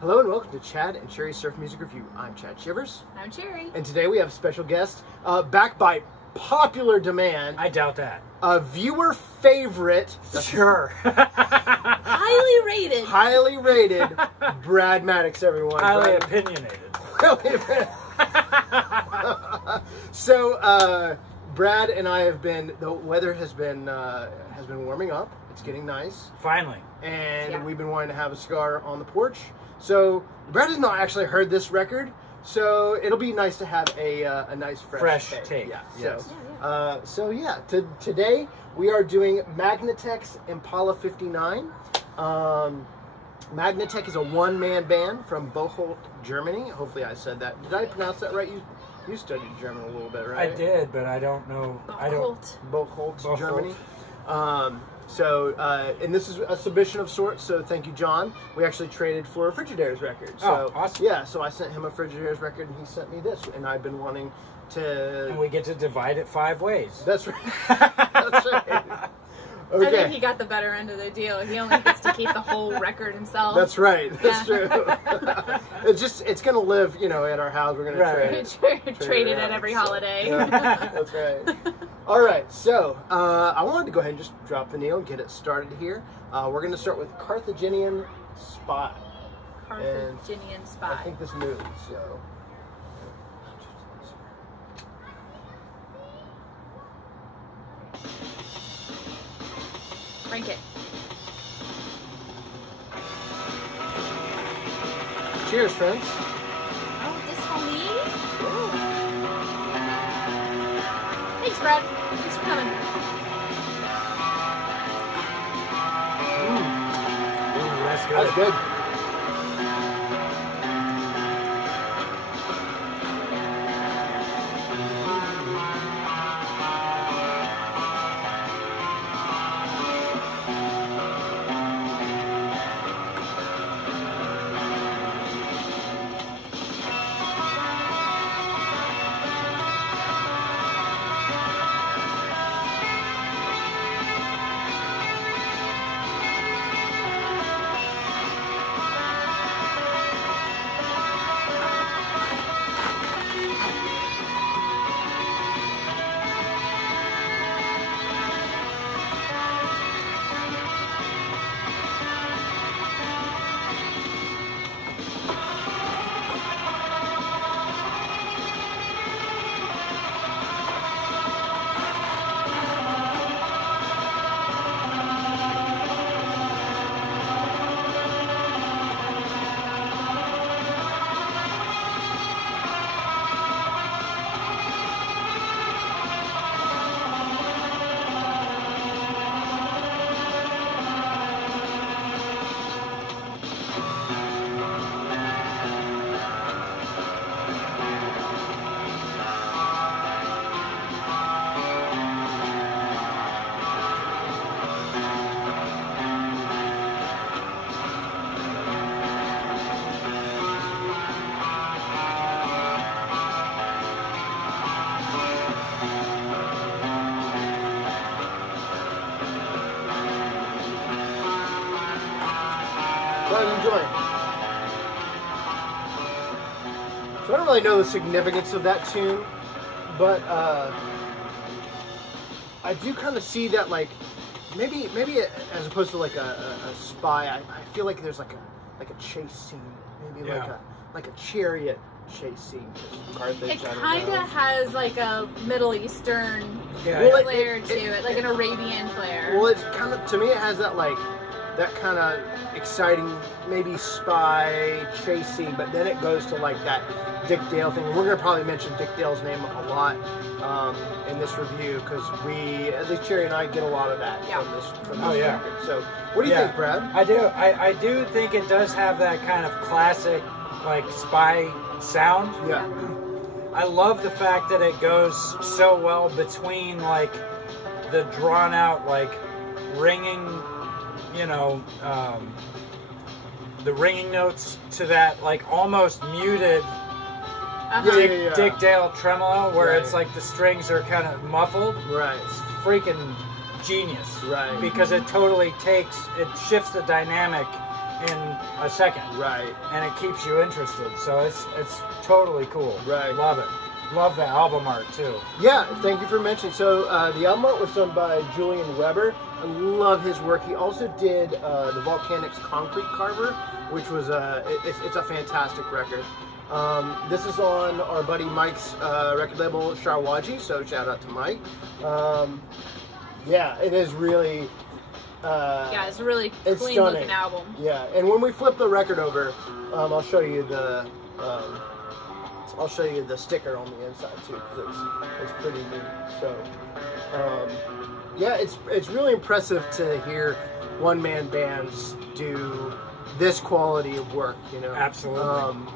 Hello and welcome to Chad and Cherry's Surf Music Review. I'm Chad Shivers. I'm Cherry. And today we have a special guest, back by popular demand. I doubt that. A viewer favorite. Sure. Highly rated. Highly rated Brad Mattocks, everyone. Highly opinionated. So, Brad and I have been, the weather has been warming up. It's getting nice. Finally. And we've been wanting to have a cigar on the porch. So Brad has not actually heard this record, so it'll be nice to have a nice fresh take. Yeah. Yes. Today we are doing Magnatech's Impala 59. Magnatech is a one-man band from Bocholt, Germany. Hopefully I said that. Did I pronounce that right? You studied German a little bit, right? I did, but I don't know. Bocholt, Germany. And this is a submission of sorts, so thank you, John. We actually traded for a Frigidaire's record. So, awesome. Yeah, so I sent him a Frigidaire's record, and he sent me this, and I've been wanting to... And we get to divide it 5 ways. That's right. That's right. Okay. I think he got the better end of the deal. He only gets to keep the whole record himself. That's right. That's true. It's going to live, at our house. We're going to trade it at every holiday. Yeah, that's right. All right, so I wanted to go ahead and just drop the nail and get it started here. We're going to start with Carthaginian Spy. Carthaginian Spy. I think this moves, so... Crank it. Cheers, friends. Oh, this for me? Ooh. Thanks, Brad. Thanks for coming. Ooh, that's good. That's good. Enjoying. So I don't really know the significance of that tune, but I do kind of see that, like, maybe as opposed to like a spy, I feel like there's like a chase scene, maybe like a chariot chase scene. Carthage, it kind of has like a Middle Eastern flair to it, like an Arabian flair. Well, it's kind of, to me, it has that like that kind of exciting, maybe spy chase scene, but then it goes to like that Dick Dale thing. We're going to probably mention Dick Dale's name a lot in this review, because at least Cherry and I, get a lot of that from this record. So, what do you think, Brad? I do think it does have that kind of classic, like, spy sound. Yeah. I love the fact that it goes so well between, like, the drawn out, like, ringing, the ringing notes to that, like, almost muted Dick Dale tremolo, where it's like the strings are kind of muffled. Right. It's freaking genius. Right. Because it totally shifts the dynamic in a second. Right. And it keeps you interested. So it's totally cool. Right. Love it. Love the album art too. Yeah, thank you for mentioning. So the album art was done by Julian Weber. I love his work. He also did the Volcanics Concrete Carver, which was it's a fantastic record. This is on our buddy Mike's record label, Sharwaji, so shout out to Mike. Yeah, it is really... yeah, it's a really clean looking album. Yeah, and when we flip the record over, I'll show you the sticker on the inside too, because it's pretty neat. So, yeah, it's really impressive to hear one-man bands do this quality of work. You know, absolutely.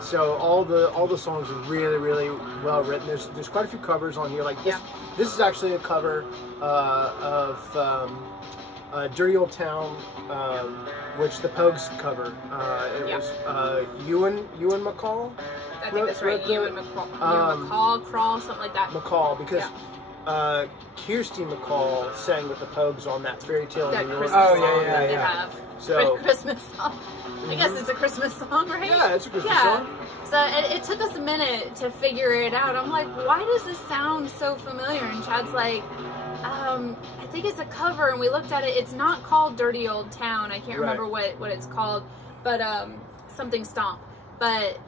So all the songs are really, really well written. There's quite a few covers on here. Like this, this is actually a cover of Dirty Old Town, which the Pogues cover. It was Ewan McCall. I think that's right. Ewan McCall, Crawl, something like that. McCall, because Kirsty McCall sang with the Pogues on that Fairy Tale in New York. Song that they have. So Christmas song. I guess it's a Christmas song, right? Yeah, it's a Christmas song. So it took us a minute to figure it out. I'm like, why does this sound so familiar? And Chad's like, I think it's a cover. And we looked at it. It's not called Dirty Old Town. I can't remember what it's called, but something Stomp. But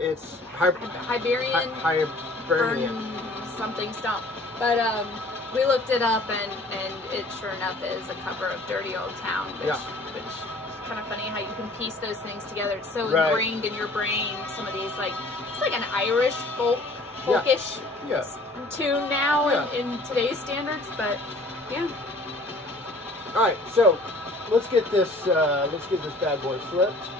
it's Hibernian something Stomp. But we looked it up, and it sure enough is a cover of Dirty Old Town, which is kind of funny how you can piece those things together. It's so ingrained in your brain. Some of these, it's like an Irish folkish tune now in today's standards, but yeah. All right, so let's get this bad boy flipped,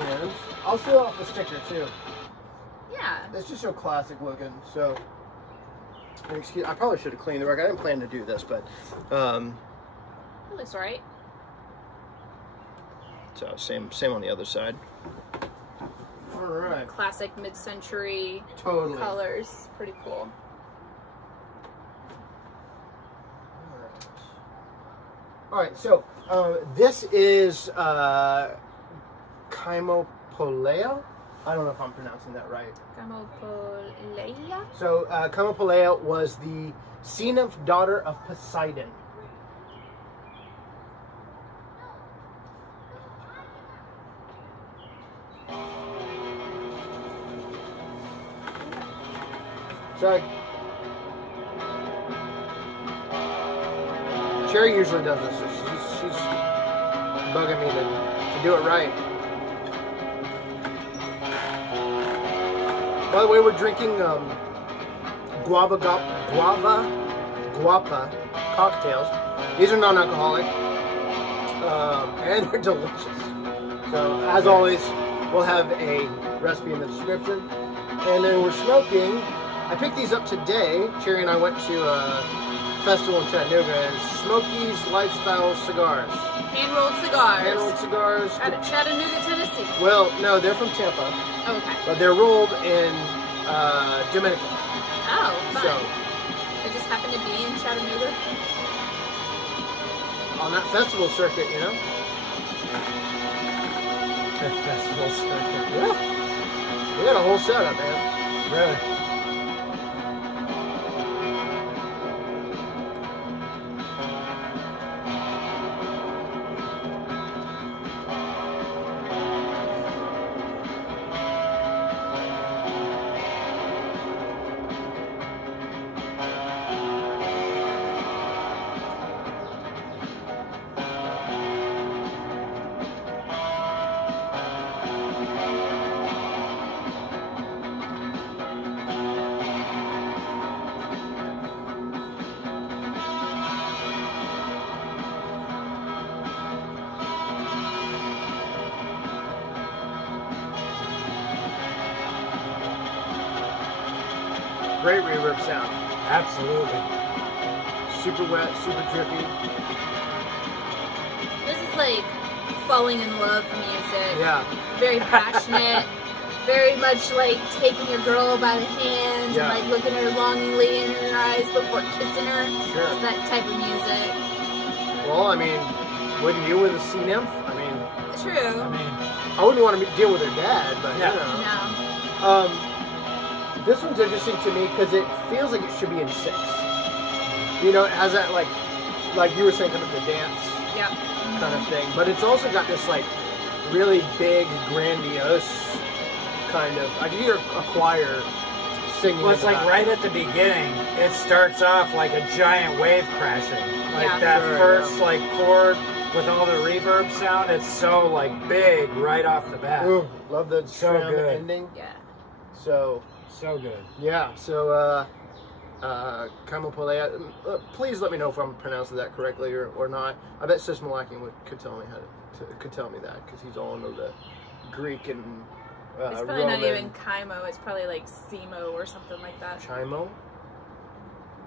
and I'll show off the sticker too. Yeah, it's just so classic looking. So, excuse, I probably should have cleaned the record. I didn't plan to do this, but it looks alright. So same on the other side. All right. Classic mid-century colors, pretty cool. All right, so this is Cymopoleia. I don't know if I'm pronouncing that right. Cymopoleia? So Cymopoleia was the sea-nymph daughter of Poseidon. So Cherry usually does this. So she's bugging me to do it right. By the way, we're drinking Guava Guapa cocktails. These are non-alcoholic, and they're delicious. So, as always, we'll have a recipe in the description. And then we're smoking. I picked these up today. Cherry and I went to a festival in Chattanooga, and Smokey's Lifestyle Cigars. Hand-rolled cigars. Hand-rolled cigars. Out of Chattanooga, Tennessee. Well, no, they're from Tampa. Oh, okay. But they're rolled in Dominican. Oh, fun. So, they just happen to be in Chattanooga? On that festival circuit, you know? The festival circuit. Yeah. We got a whole setup, man. Really? Great reverb sound. Absolutely. Super wet, super drippy. This is like falling in love music. Yeah. Very passionate. Very much like taking your girl by the hand and like looking at her longingly in her eyes before kissing her. Sure. It's that type of music. Well, I mean, Wouldn't you with a sea nymph? I mean, true. I mean, I wouldn't want to deal with her dad, but No. you know. No. This one's interesting to me because it feels like it should be in 6. You know, it has that like you were saying, kind of the dance Yep. kind of thing, but it's also got this like really big, grandiose kind of. I can hear a choir singing. well, it's like right at the beginning, it starts off like a giant wave crashing. Like Yeah. that Sure, first like chord with all the reverb sound, it's so like big right off the bat. Ooh, love the So tram good. ending. Yeah. So good. Yeah, so Cymopoleia, please let me know if I'm pronouncing that correctly or not. I bet Sis Malakian could tell me could tell me that because he's all into the Greek and It's probably Roman. not even Chymo. It's probably like Cymo or something like that.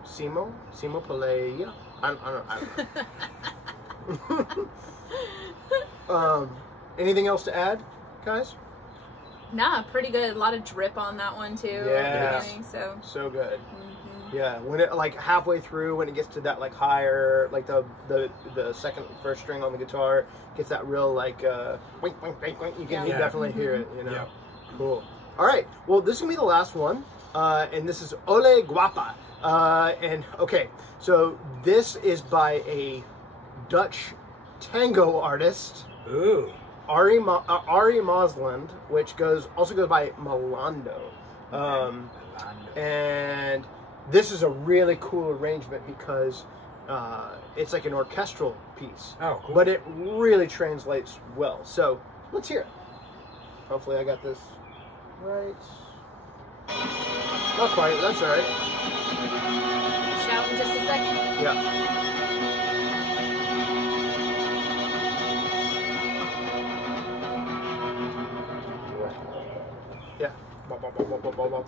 Cymopoleia. I don't. Anything else to add, guys? Nah, pretty good. A lot of drip on that one too. Yes. At the beginning, So good. Mhm. Yeah, when it like halfway through, when it gets to that like higher, like the first string on the guitar gets that real like wink wink wink wink. You can Yeah. definitely hear it. You know. Yep. Cool. All right. Well, this is gonna be the last one, and this is Ole Guapa. And okay, so this is by a Dutch tango artist. Ooh. Ari Mosland, which also goes by Milando. And this is a really cool arrangement because it's like an orchestral piece. Oh, cool. But it really translates well. So let's hear it. Hopefully I got this right. Not quite, that's all right. Shout in just a second. Yeah. Yeah. Bop, bop, bop, bop, bop, bop.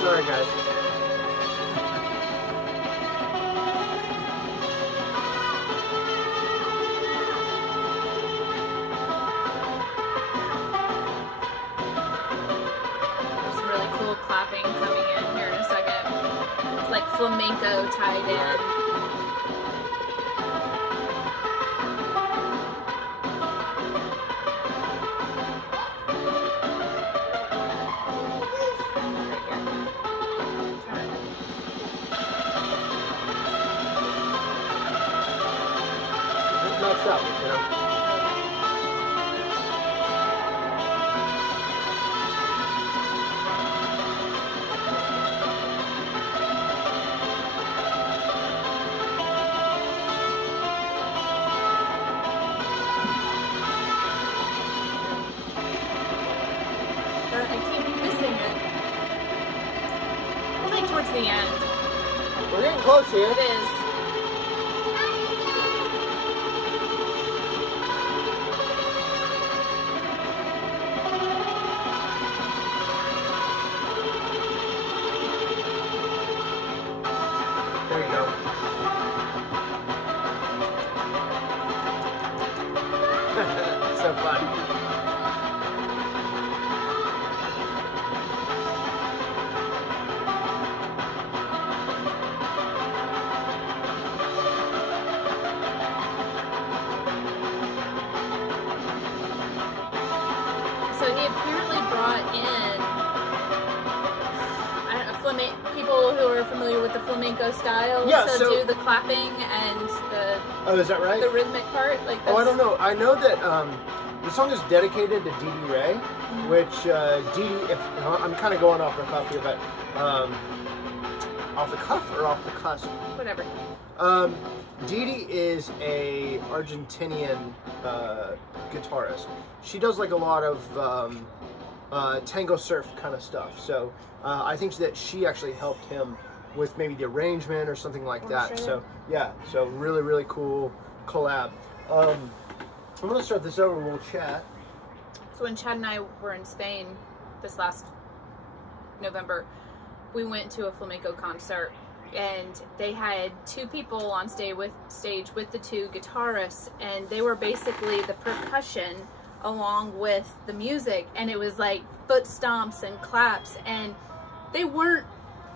Sorry, guys. There's some really cool clapping coming in here in a second. It's like flamenco tied in. Next up, you know. I keep missing it. It's like towards the end. We're getting close here. It is. flamenco style to do the clapping and the. Oh, is that right? The rhythmic part, like. Oh, I don't know. I know that the song is dedicated to Dee Dee Ray, which Dee Dee. I'm kind of going off the cuff here, but off the cuff or off the cusp? Whatever. Dee Dee is a Argentinian guitarist. She does like a lot of tango surf kind of stuff. So I think that she actually helped him with maybe the arrangement or something like that. Sure. So yeah, so really cool collab. I'm gonna start this over. We'll chat. So when Chad and I were in Spain this last November, we went to a flamenco concert. And they had two people on stage with the two guitarists, and they were basically the percussion along with the music, and it was like foot stomps and claps, and they weren't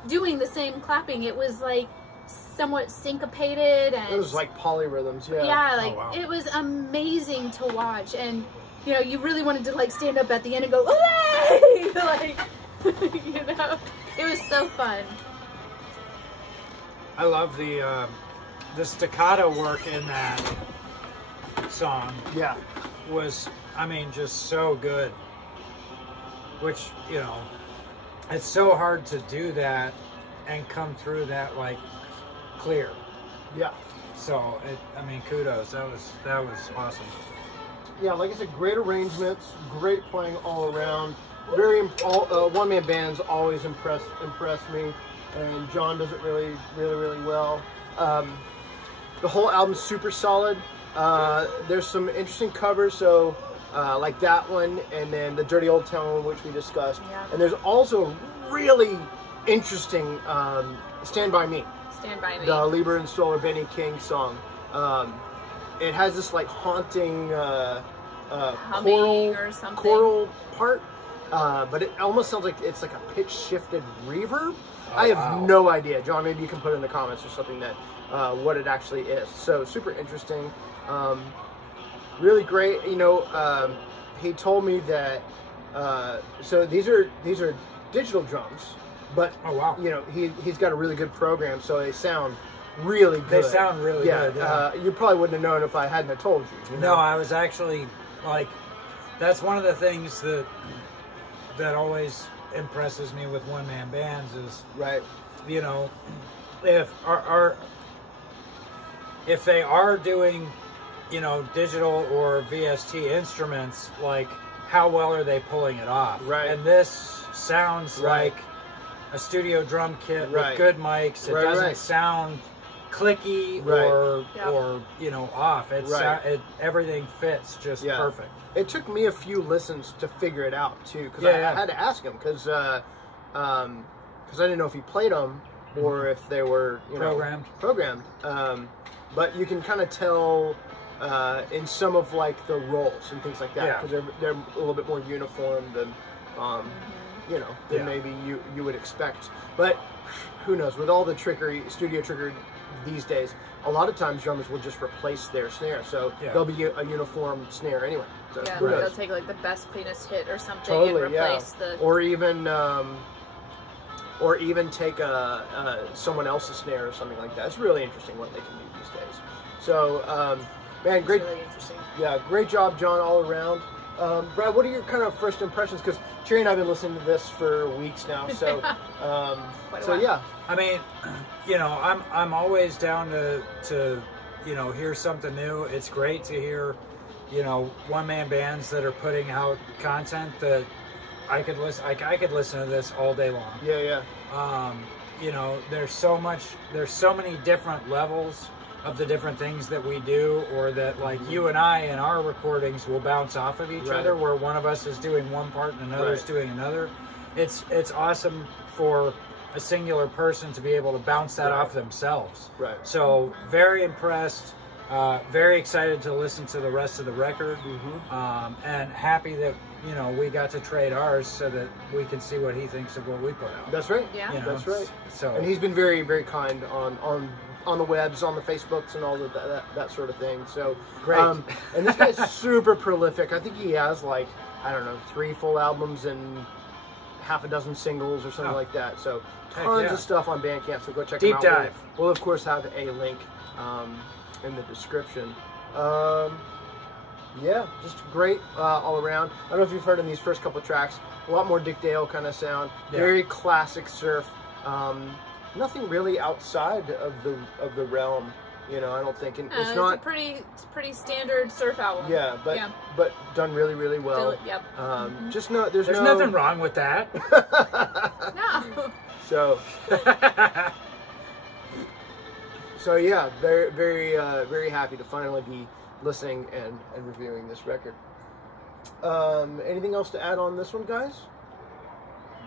doing the same clapping. It was like somewhat syncopated, and it was like polyrhythms. Yeah, like it was amazing to watch, and you know, you really wanted to like stand up at the end and go, "Olé!" like, you know, it was so fun. I love the staccato work in that song. Yeah, was, I mean, just so good. Which, you know, it's so hard to do that and come through that like clear. Yeah. So I mean, kudos. That was awesome. Yeah, like I said, great arrangements, great playing all around. Very one-man bands always impress me. And John does it really well. The whole album's super solid. There's some interesting covers, so like that one, and then the Dirty Old Town, which we discussed. Yeah. And there's also a really interesting Stand By Me. Stand By Me. The Lieber and Stoller Benny King song. It has this like haunting choral part, but it almost sounds like it's like a pitch shifted reverb. I have no idea. John, maybe you can put in the comments or something that what it actually is. So super interesting, really great. You know, he told me that. So these are digital drums, but you know he's got a really good program, so they sound really good. They sound really good. Yeah. You probably wouldn't have known if I hadn't have told you. You know? No, I was actually like, that's one of the things that always impresses me with one-man bands is, you know, if they are doing, you know, digital or VST instruments, like how well are they pulling it off? Right. And this sounds like a studio drum kit with good mics. It doesn't sound clicky or you know, off. It's everything fits just perfect. It took me a few listens to figure it out too, because I had to ask him because I didn't know if he played them or if they were programmed. But you can kind of tell in some of like the rolls and things like that because they're a little bit more uniform than you know than maybe you would expect. But who knows? With all the trickery, studio trickery these days, a lot of times drummers will just replace their snare, so there'll be a uniform snare anyway. So they'll take like the best, cleanest hit or something and replace the... Or even take someone else's snare or something like that. It's really interesting what they can do these days. So, man, great. Really interesting. Yeah, great job, John, all around. Brad, what are your kind of first impressions? Because Cherry and I have been listening to this for weeks now, so yeah. I mean, you know, I'm always down to you know, hear something new. It's great to hear, you know, one-man bands that are putting out content that I could listen. I could listen to this all day long. Yeah. You know, there's so many different levels of the different things that we do, or that like you and I in our recordings will bounce off of each other, where one of us is doing one part and another's doing another. It's awesome for a singular person to be able to bounce that off themselves. So very impressed, very excited to listen to the rest of the record, and happy that, you know, we got to trade ours so that we can see what he thinks of what we put out. That's right. Yeah, you know, that's right. So, and he's been very, very kind on the webs, on the Facebooks, and all that sort of thing. So great. And this guy's super prolific. I think he has like, I don't know, 3 full albums and half a dozen singles or something like that. So Heck tons yeah. of stuff on Bandcamp. So go check Deep them out. dive. We'll of course have a link in the description. Yeah, just great all around. I don't know if you've heard in these first couple of tracks, a lot more Dick Dale kind of sound, very classic surf. Nothing really outside of the realm, you know. I don't think, and it's not. It's a pretty standard surf album. Yeah, but done really, really well. Yep. Just there's nothing wrong with that. No. So yeah, very, very, very happy to finally be listening and reviewing this record. Anything else to add on this one, guys?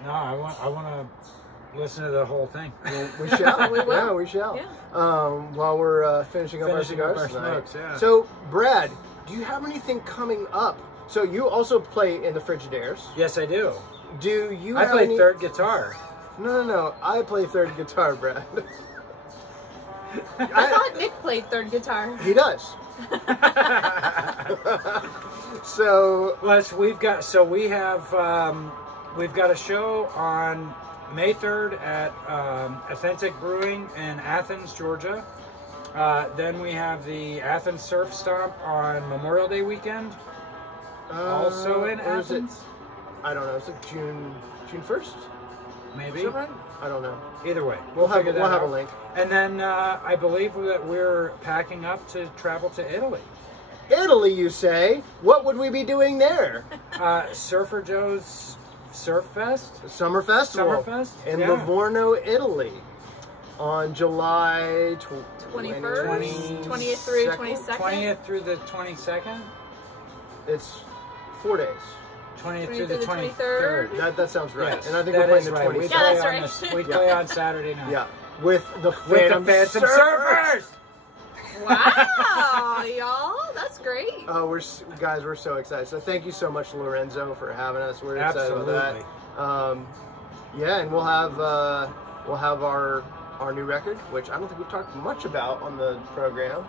No, I want to listen to the whole thing. We shall. We will. Yeah, we shall. Yeah. While we're finishing up our cigars tonight. smokes, yeah. So, Brad, do you have anything coming up? So you also play in the Frigidaires. Yes, I do. Do you? I play third guitar. No. I play third guitar, Brad. I thought Nick played third guitar. He does. So we've got a show on May 3rd at Authentic Brewing in Athens, Georgia. Then we have the Athens Surf Stomp on Memorial Day weekend. Also in Athens. I don't know. It's like June 1st. Maybe. Is that right? I don't know. Either way, We'll have a link. And then I believe that we're packing up to travel to Italy. Italy, you say? What would we be doing there? Surfer Joe's Surf Fest? Summer Festival. In Livorno, Italy. On July 21st, 20th through 22nd. 20th through the 22nd? It's 4 days. 20th through the 23rd. That sounds right. Yes, and I think we're playing the 27th. Yeah, that's right. We play on Saturday night. Yeah. With the Phantom Surfers! Wow, y'all, that's great. Oh, we're so excited. So thank you so much, Lorenzo, for having us. We're excited about that. Yeah, and we'll have our new record, which I don't think we've talked much about on the program.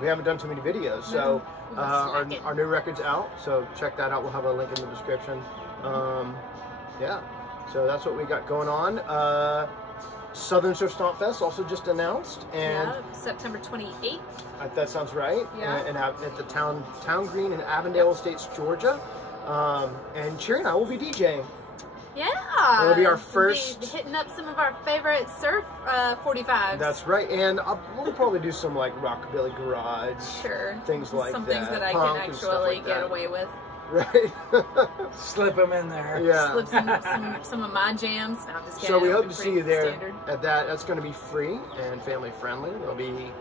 We haven't done too many videos, so our new record's out. So check that out. We'll have a link in the description. Yeah, so that's what we got going on. Southern Surf Stomp Fest also just announced, and September 28th. That sounds right. Yeah. And at the Town Green in Avondale Estates, Georgia. And Cherry and I will be DJing. Yeah. It'll be our first. We'll be hitting up some of our favorite surf 45s. That's right, and we'll probably do some like rockabilly garage. Sure. Things like some that. things that I can actually get away with. Right. Slip them in there. Yeah. Slip some of my jams. No, I'm just kidding. So we hope to see you there standard. at that. That's going to be free and family friendly. There'll be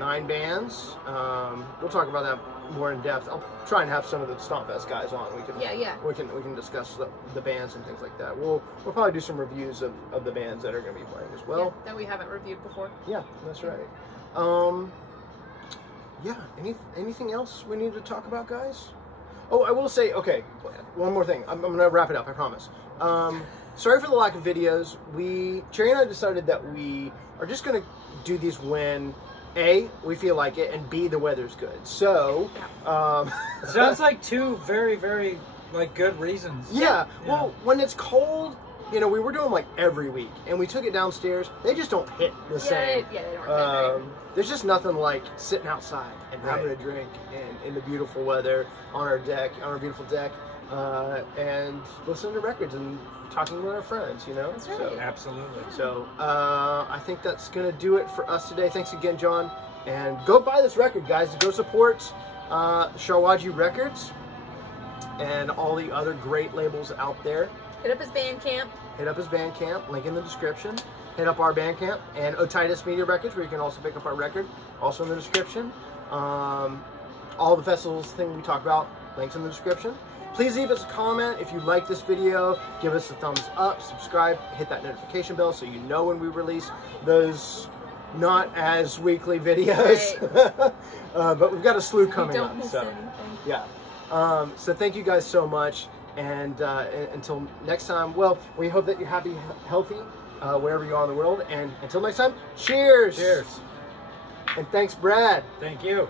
9 bands. We'll talk about that more in depth. I'll try and have some of the Stomp Fest guys on. We can discuss the bands and things like that. We'll probably do some reviews of the bands that are going to be playing as well. Yeah, that we haven't reviewed before. Yeah, that's right. Yeah. Anything else we need to talk about, guys? Oh, I will say, okay, one more thing. I'm going to wrap it up, I promise. Sorry for the lack of videos. Cherry and I decided that we are just going to do these when A, we feel like it, and B, the weather's good. So, sounds like two very, very good reasons. Yeah. Well, when it's cold, you know, we were doing like every week, and we took it downstairs. They just don't hit the same. Yeah, they don't hit right. There's just nothing like sitting outside and having a drink and in the beautiful weather on our beautiful deck, and listening to records and talking with our friends, you know? That's right. So, absolutely. So, I think that's going to do it for us today. Thanks again, John. And go buy this record, guys. Go support Shawaji Records and all the other great labels out there. Hit up his Bandcamp. Link in the description. Hit up our Bandcamp and Otitis Media Records, where you can also pick up our record. Also in the description. All the festivals thing we talked about, links in the description. Please leave us a comment if you like this video. Give us a thumbs up, subscribe, hit that notification bell so you know when we release those not as weekly videos. Right. But we've got a slew coming up. Yeah. So thank you guys so much. And until next time, well, we hope that you're happy, healthy, wherever you are in the world. And until next time, cheers! Cheers. And thanks, Brad. Thank you.